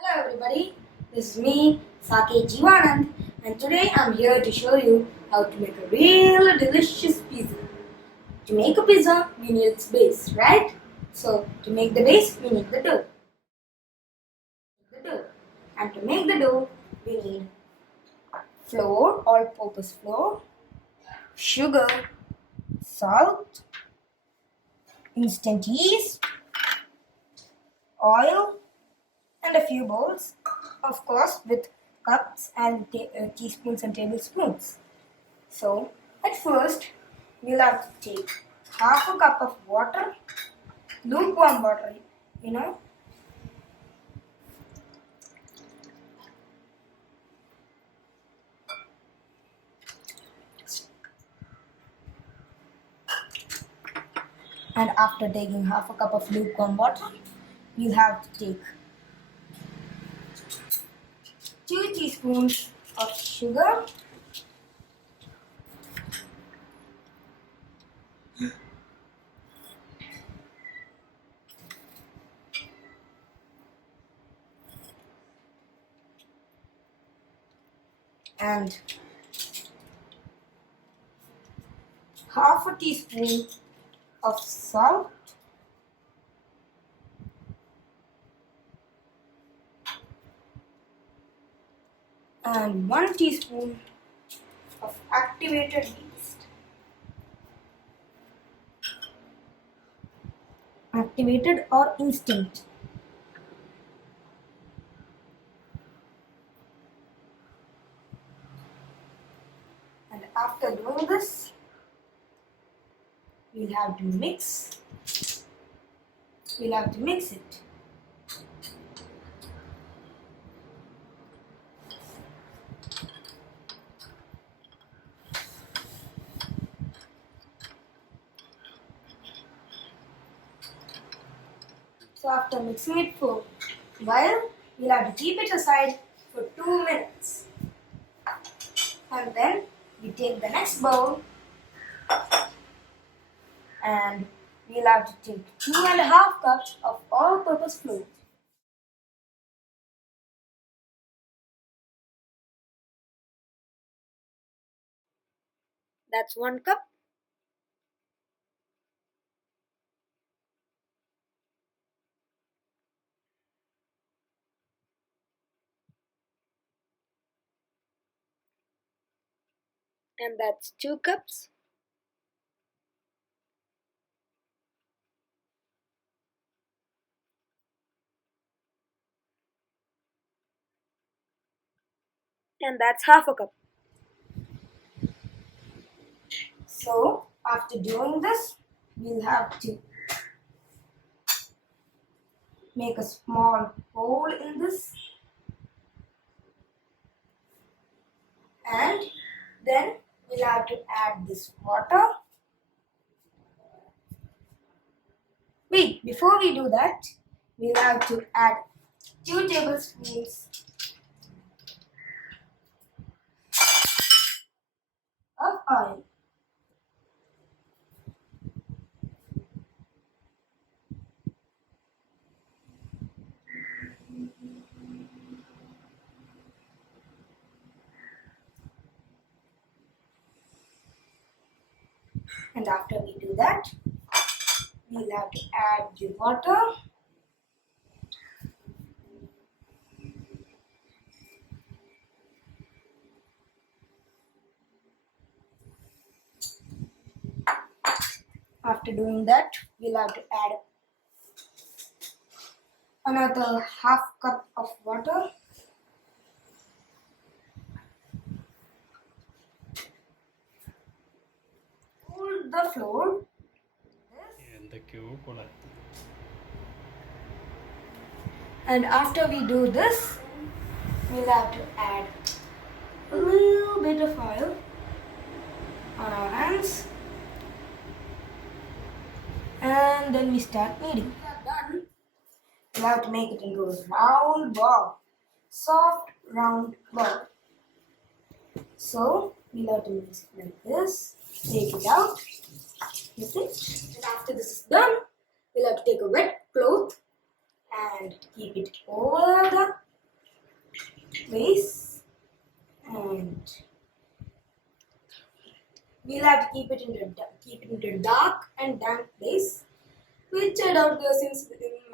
Hello everybody, this is me, Sake Jivanand, and today I'm here to show you how to make a real delicious pizza. To make a pizza, we need its base, right? So, to make the base, we need the dough. And to make the dough, we need flour, all-purpose flour, sugar, salt, instant yeast, oil, and a few bowls, of course, with cups and teaspoons and tablespoons. So, at first, we'll have to take half a cup of water, lukewarm water, you know, and after taking half a cup of lukewarm water, we'll have to take 2 teaspoons of sugar, and half a teaspoon of salt, and 1 teaspoon of activated yeast. Activated or instant. And after doing this, we'll have to mix. We'll have to mix it. So after mixing it for a while, we'll have to keep it aside for 2 minutes. And then we take the next bowl and we'll have to take 2.5 cups of all-purpose flour. That's 1 cup. And that's 2 cups. And that's half a cup. So after doing this, we'll have to make a small hole in this, and then we'll have to add this water. Wait, before we do that, we'll have to add 2 tablespoons of oil. And after we do that, we'll have to add the water. After doing that, we'll have to add another half cup of water. Hold the flour. എന്തൊക്കെയോ കൊളായി. And after we do this, we'll have to add a little bit of oil on our hands. And then we start kneading. We are done. We'll have to make it into a round ball. Soft, round ball. So, we'll have to mix it like this. Take it out. You see? And after this is done, we'll have to take a wet cloth and keep it over the place, and we'll have to keep it into dark and damp place, which I doubt goes in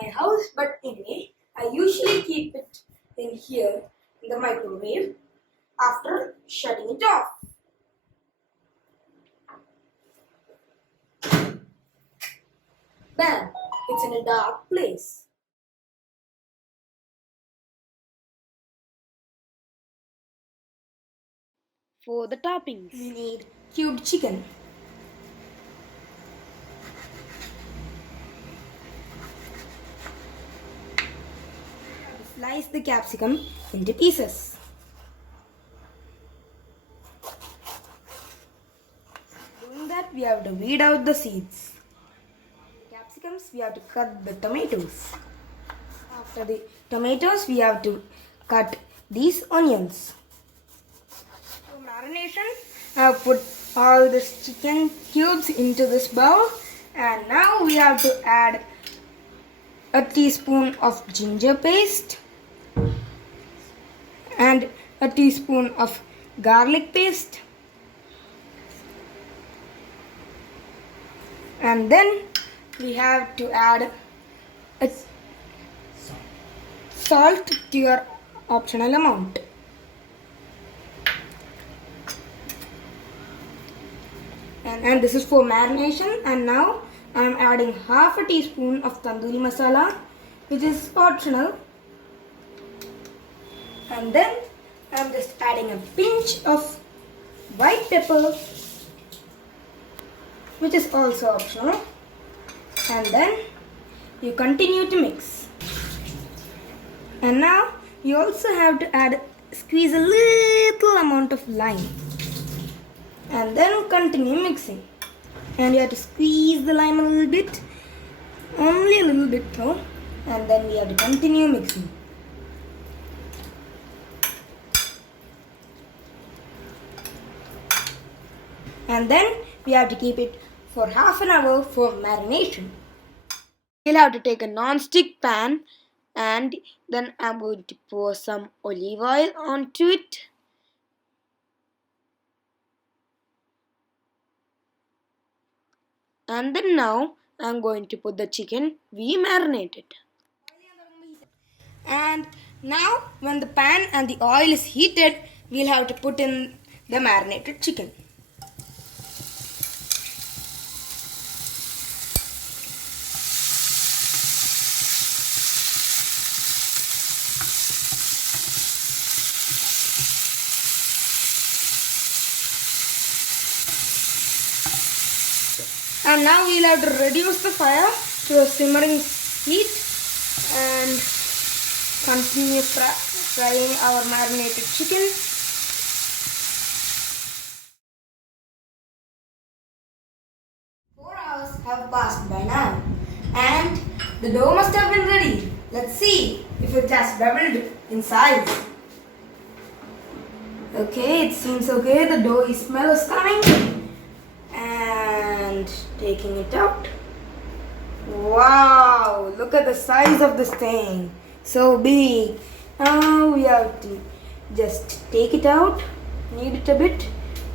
my house. But anyway, I usually keep it in here in the microwave after shutting it off. Bam! It's in a dark place. For the toppings, We need cubed chicken, slice the capsicum into pieces. Doing that, we have to weed out the seeds. Capsicums, we have to cut the tomatoes. After the tomatoes, we have to cut these onions. For marination, I have put all this chicken cubes into this bowl, and now we have to add a teaspoon of ginger paste and a teaspoon of garlic paste, and then we have to add a salt to your optional amount. And this is for marination. And now I am adding half a teaspoon of tandoori masala, which is optional. And then I am just adding a pinch of white pepper, which is also optional. And then you continue to mix. And now you also have to squeeze a little amount of lime. And then continue mixing. And you have to squeeze the lime a little bit, only a little bit though. And then we have to continue mixing. And then we have to keep it for half an hour for marination. We'll have to take a non-stick pan, and then I'm going to pour some olive oil onto it. And then now I'm going to put the chicken we marinated. And now when the pan and the oil is heated, we'll have to put in the marinated chicken. And now we'll have to reduce the fire to a simmering heat and continue frying our marinated chicken. Four hours have passed by now, and the dough must have been ready. Let's see if it has doubled in size. Okay, it seems okay. The doughy smell is coming. And taking it out. Wow, look at the size of this thing. So big. Now we have to just take it out, knead it a bit,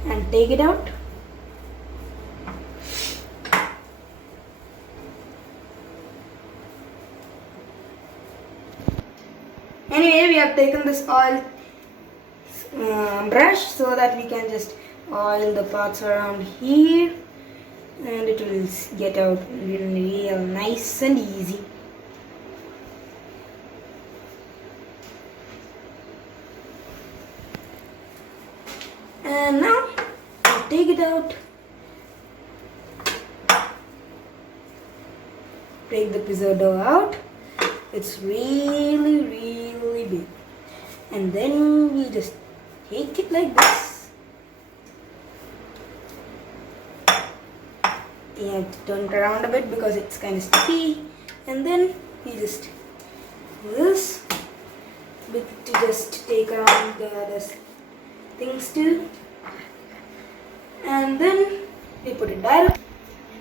and take it out. Anyway, we have taken this oil brush so that we can just oil the parts around here, and it will get out real nice and easy. And now I'll take it out, take the pizza dough out. It's really big, and then we just take it like this. You have to turn it around a bit because it's kind of sticky, and then we just do this bit to just take around the other things too, and then we put it direct,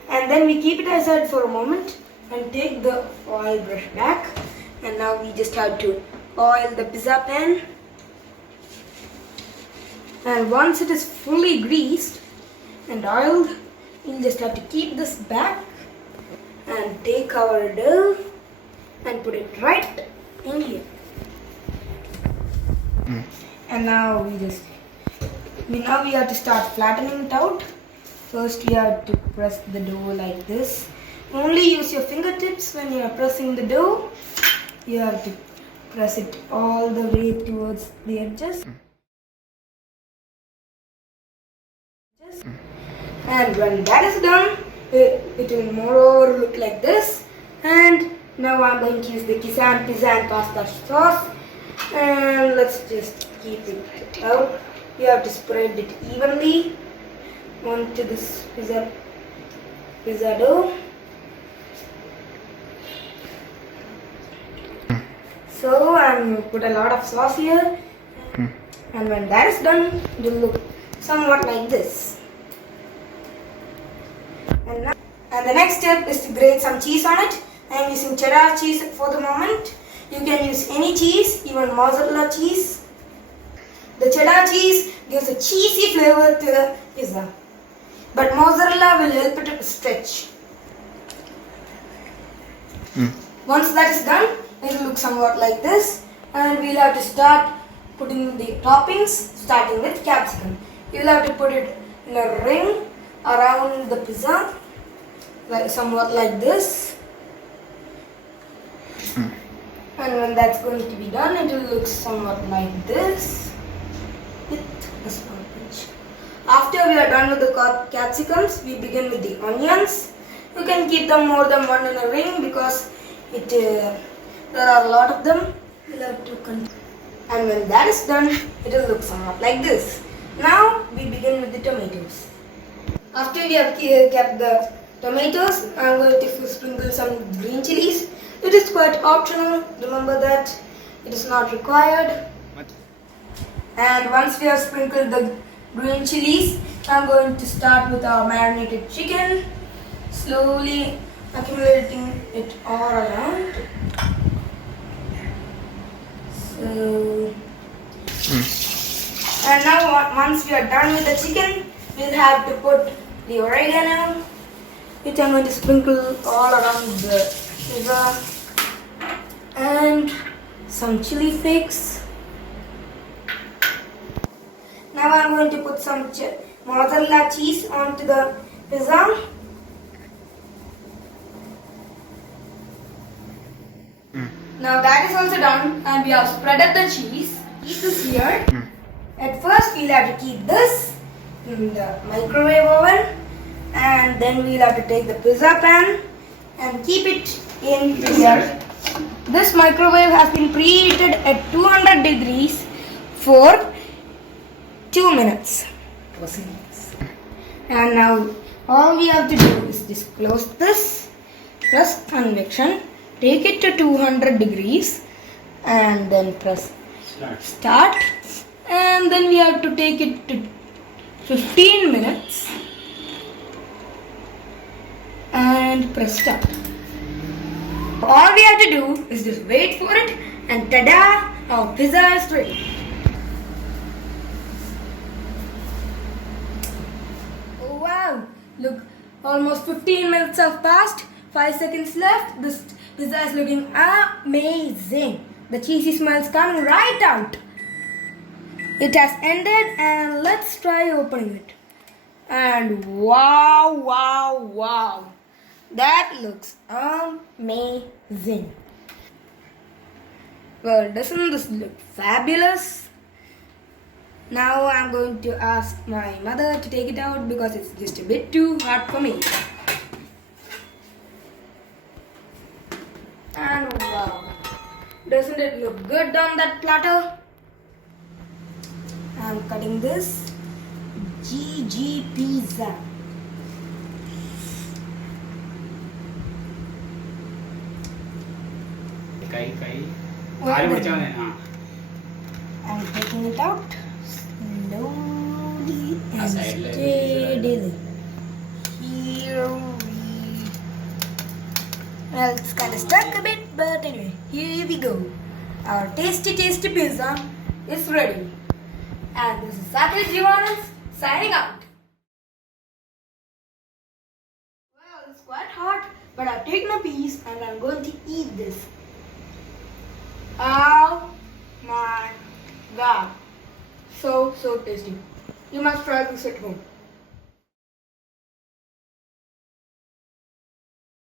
and then we keep it aside for a moment and take the oil brush back. And now we just have to oil the pizza pan And once it is fully greased and oiled, we'll just have to keep this back and take our dough and put it right in here. And now we have to start flattening it out. First we have to press the dough like this. Only use your fingertips when you are pressing the dough. You have to press it all the way towards the edges. And when that is done, it will moreover look like this. And now I'm going to use the Kisan pizza and pasta sauce. And let's just keep it out. You have to spread it evenly onto this pizza dough. So I'm going to put a lot of sauce here. And when that is done, it will look somewhat like this. And the next step is to grate some cheese on it. I am using cheddar cheese for the moment. You can use any cheese, even mozzarella cheese. The cheddar cheese gives a cheesy flavor to the pizza, but mozzarella will help it to stretch. Once that is done, it will look somewhat like this, and we'll have to start putting the toppings, starting with capsicum. You'll have to put it in a ring around the pizza, like somewhat like this. And when that's going to be done, it will look somewhat like this with a small pinch. After we are done with the capsicums, we begin with the onions. You can keep them more than one in a ring because there are a lot of them. We'll have to and when that is done, it will look somewhat like this. Now we begin with the tomatoes. After we have kept the tomatoes, I am going to sprinkle some green chilies. It is quite optional, remember that it is not required. And once we have sprinkled the green chilies, I am going to start with our marinated chicken, slowly accumulating it all around. So, and now once we are done with the chicken, we'll have to put the oregano, which I'm going to sprinkle all around the pizza, and some chili flakes. Now I'm going to put some mozzarella cheese onto the pizza. Now that is also done, and we have spreaded the cheese. Cheese is here. At first we'll have to keep this in the microwave oven, and then we'll have to take the pizza pan and keep it in here. This microwave has been preheated at 200 degrees for 2 minutes. And now all we have to do is just close this, press convection, take it to 200 degrees, and then press start. And then we have to take it to 15 minutes and press start. All we have to do is just wait for it, and tada! Our pizza is ready. Oh wow! Look, almost 15 minutes have passed. 5 seconds left. This pizza is looking amazing. The cheesy smell is coming right out. It has ended, and let's try opening it. And wow, wow, wow. That looks amazing. Well, doesn't this look fabulous? Now I'm going to ask my mother to take it out because it's just a bit too hot for me. And wow, doesn't it look good on that platter? I'm cutting this GG pizza. I'm taking it out slowly and steadily. Here we... Well, it's kind of stuck a bit, but anyway, here we go. Our tasty pizza is ready. And this is Satyajit Jivanand signing out. Well, it's quite hot, but I've taken a piece and I'm going to eat this. Oh my god. So tasty. You must try this at home.